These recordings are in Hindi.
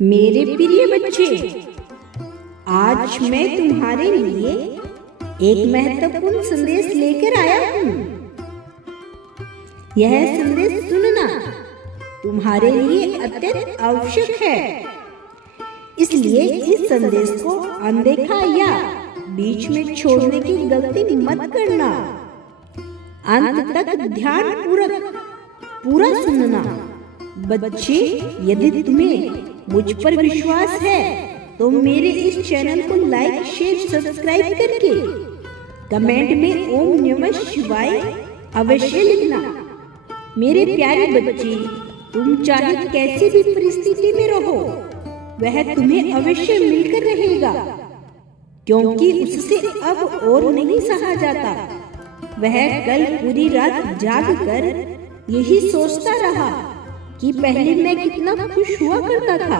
मेरे प्रिय बच्चे, आज मैं तुम्हारे लिए एक महत्वपूर्ण संदेश लेकर आया हूँ। यह संदेश सुनना तुम्हारे लिए अत्यंत आवश्यक है, इसलिए इस संदेश को अनदेखा या बीच में छोड़ने की गलती मत करना। अंत तक ध्यान पूरा सुनना। बच्चे, यदि तुम्हें मुझ पर विश्वास है तो मेरे इस चैनल को लाइक, शेयर, सब्सक्राइब करके कमेंट में ओम नमः शिवाय अवश्य लिखना। मेरे प्यारे बच्चे, तुम चाहे कैसी भी परिस्थिति में रहो, वह तुम्हें अवश्य मिलकर रहेगा, क्योंकि उससे अब और नहीं सहा जाता। वह कल पूरी रात जाग कर यही सोचता रहा कि पहले मैं कितना खुश हुआ करता था।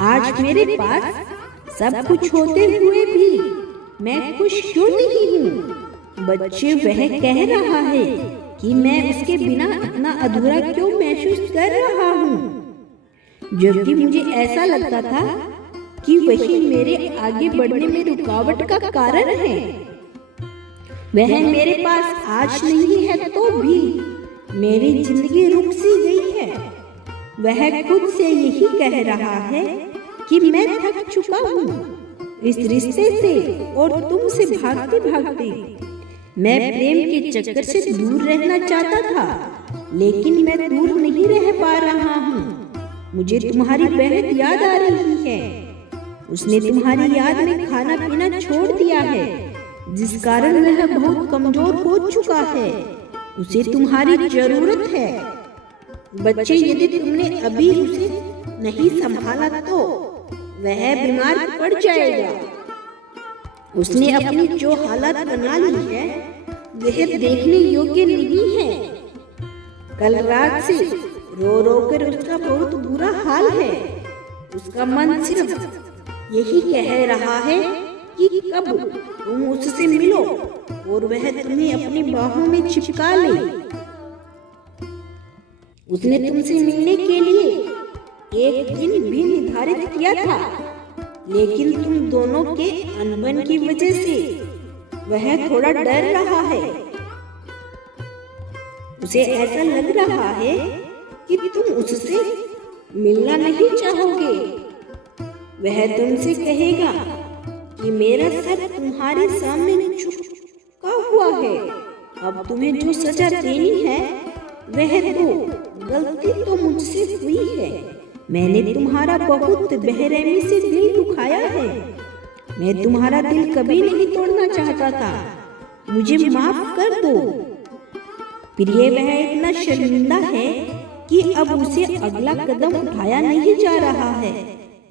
आज मेरे पास सब कुछ होते हुए भी मैं खुश क्यों नहीं हूँ? बच्चे, वह कह रहा है कि मैं उसके बिना इतना अधूरा क्यों महसूस कर रहा हूँ, जबकि मुझे ऐसा लगता था कि वही मेरे आगे बढ़ने में रुकावट का कारण है। वह मेरे पास आज नहीं है तो भी मेरी जिंदगी रुक सी गई है। वह खुद से यही कह रहा है कि मैं थक चुका हूँ इस रिश्ते से और तुमसे भागते भागते। मैं प्रेम के चक्कर से दूर रहना चाहता था, लेकिन मैं दूर नहीं रह पा रहा हूँ। मुझे तुम्हारी बेहद याद आ रही है। उसने तुम्हारी याद में खाना पीना छोड़ दिया है, जिस कारण वह बहुत कमजोर हो चुका है। उसे तुम्हारी जरूरत है। बच्चे, यदि तुमने अभी उसे नहीं संभाला तो वह बीमार पड़ जाएगा। उसने अपनी जो हालत बना ली है वह देखने योग्य नहीं है। कल रात से रो रो कर उसका बहुत बुरा हाल है। उसका मन सिर्फ यही कह रहा है कि कब तुम उससे मिलो और वह तुम्हें अपनी बाहों में चिपका ले। उसने तुमसे मिलने के लिए एक दिन भी निर्धारित किया था, लेकिन तुम दोनों के अनबन की वजह से वह थोड़ा डर रहा है। उसे ऐसा लग रहा है कि तुम उससे मिलना नहीं चाहोगे। वह तुमसे कहेगा कि मेरा सर तुम्हारे सामने झुका हुआ है। अब तुम्हें जो सजा देनी है वह दो। गलती तो मुझसे हुई है। मैंने तुम्हारा बहुत बेरहमी से दिल दुखाया है। मैं तुम्हारा दिल कभी नहीं तोड़ना चाहता था। मुझे माफ कर दो। प्रिय, वह इतना शर्मिंदा है कि अब उसे अगला कदम उठाया नहीं जा रहा है,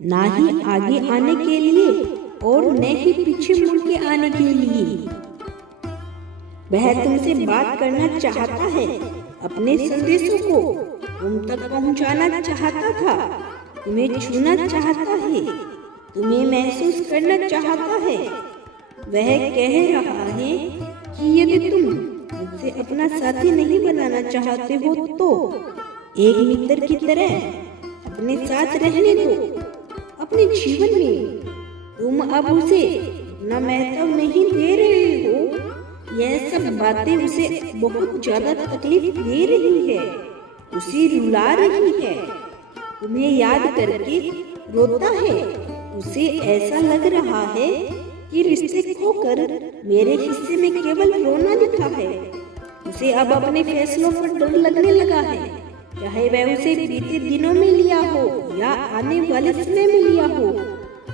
ना ही आगे आने के लिए और न ही पीछे मुड़ के आने के लिए। वह तुमसे बात करना चाहता है, अपने संदेशों को तुम तक पहुंचाना चाहता था, तुम्हें छूना चाहता है, तुम्हें महसूस करना चाहता है। वह कह रहा है कि यदि तुम मुझसे अपना साथी नहीं बनाना चाहते हो तो एक मित्र की तरह अपने साथ रहने दो। अपने जीवन में तुम अब उसे न महत्व नहीं दे रहे हो। यह सब बातें उसे बहुत ज्यादा तकलीफ दे रही है, उसे रुला रही है, तुम्हें याद करके रोता है। उसे ऐसा लग रहा है कि रिश्ते खोकर मेरे हिस्से में केवल रोना लिखा है। उसे अब अपने फैसलों पर डर लगने लगा है, चाहे वह उसे बीते दिनों में लिया हो या आने वाले समय में लिया हो।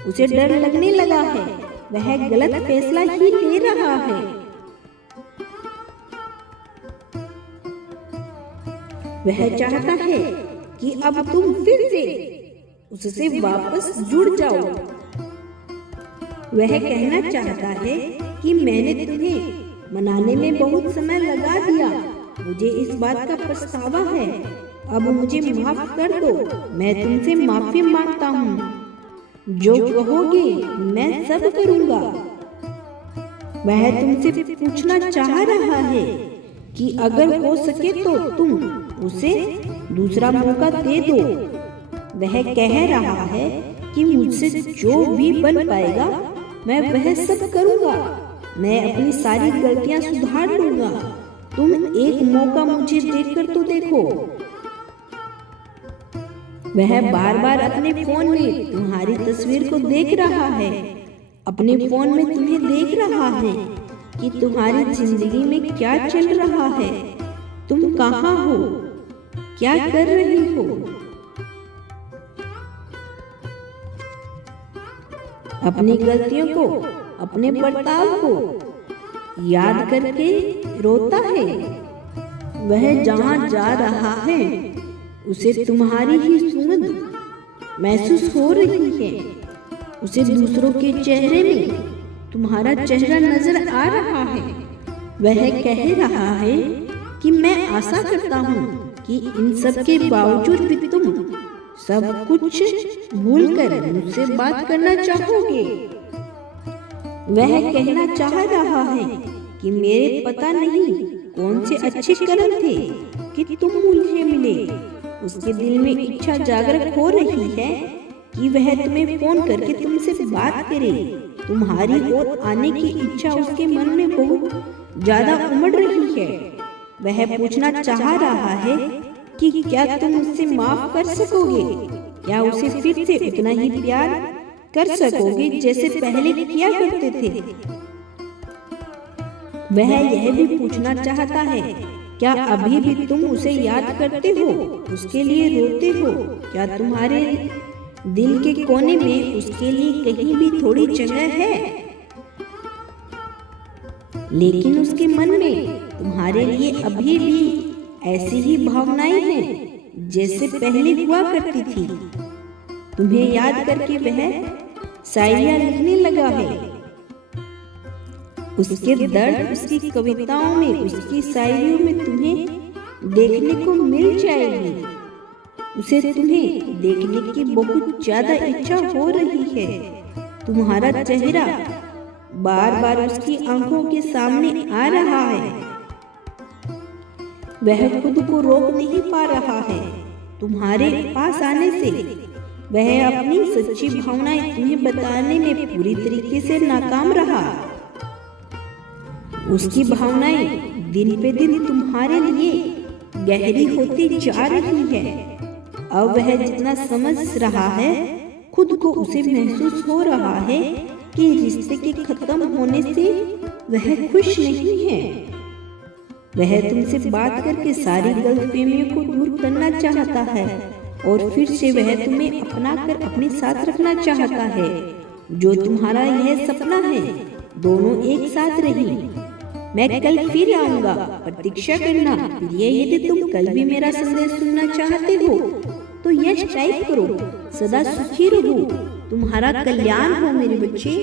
उसे डर लगने लगा है, वह गलत फैसला ही ले रहा है। वह चाहता है कि अब तुम फिर से उससे वापस जुड़ जाओ। वह कहना चाहता है कि मैंने तुम्हें मनाने में बहुत समय लगा दिया, मुझे इस बात का पछतावा है। अब मुझे माफ कर दो। मैं तुमसे माफी मांगता हूँ। जो कहोगे मैं सब करूँगा। वह तुमसे पूछना चाह रहा है कि अगर हो सके तो तुम उसे दूसरा मौका दे दो। वह कह रहा है कि मुझसे जो भी बन पाएगा मैं वह सब करूँगा। मैं अपनी सारी गलतियाँ सुधार लूँगा। तुम एक मौका मुझे देखकर तो देखो। वह बार बार अपने फोन में तुम्हारी तस्वीर को देख रहा है। अपने फोन में तुम्हें देख रहा है कि तुम्हारी जिंदगी में क्या चल रहा है, तुम कहाँ हो, क्या कर रही हो। अपनी गलतियों को, अपने बर्ताव को याद करके रोता है। वह जहाँ जा रहा है उसे तुम्हारी ही सुगंध महसूस हो रही है। उसे दूसरों के चेहरे में तुम्हारा चेहरा नजर आ रहा है। वह कह रहा है कि मैं आशा करता हूँ कि इन सब के बावजूद भी तुम सब कुछ भूलकर मुझसे बात करना चाहोगे। वह कहना चाह रहा है कि मेरे पता नहीं कौन से अच्छे कर्म थे कि तुम मुझे मिले। उसके दिल में इच्छा जागृत हो रही है कि वह तुम्हें फोन करके तुमसे बात करे। तुम्हारी ओर आने की इच्छा उसके मन में बहुत ज्यादा उमड़ रही है। वह पूछना चाह रहा है कि क्या तुम उससे माफ कर सकोगे, क्या उसे फिर से उतना ही प्यार कर सकोगे जैसे पहले किया करते थे। वह यह भी पूछना चाहता है, क्या अभी भी तुम उसे याद करते हो, उसके लिए रोते हो, क्या तुम्हारे दिल के कोने में उसके लिए कहीं भी थोड़ी जगह है। लेकिन उसके मन में तुम्हारे लिए अभी भी ऐसी ही भावनाएं हैं जैसे पहले हुआ करती थी। तुम्हें याद करके वह शायरियां लिखने लगा है। उसके दर्द उसकी कविताओं में, उसकी शायरियों में तुम्हें देखने को मिल जाएगी। उसे तुम्हें देखने की बहुत ज्यादा इच्छा हो रही है। तुम्हारा चेहरा बार बार उसकी आंखों के सामने आ रहा है। वह खुद को रोक नहीं पा रहा है। तुम्हारे पास आने से वह अपनी सच्ची भावनाएं तुम्हें बताने में पूरी तरीके से नाकाम रहा। उसकी भावनाएं दिन पे दिन तुम्हारे लिए गहरी होती जा रही है। अब वह जितना समझ रहा है खुद को, उसे महसूस हो रहा है कि रिश्ते के खत्म होने से वह खुश नहीं है। वह तुमसे बात करके सारी गलतफहमियों को दूर करना चाहता है और फिर से वह तुम्हें अपना कर अपने साथ रखना चाहता है। जो तुम्हारा यह सपना है, दोनों एक साथ रही। मैं कल फिर आऊंगा, प्रतीक्षा करना। यदि तुम कल भी मेरा संदेश सुनना चाहते हो तो यश टाइप करो। सदा सुखी रहो। तुम्हारा कल्याण हो मेरे बच्चे।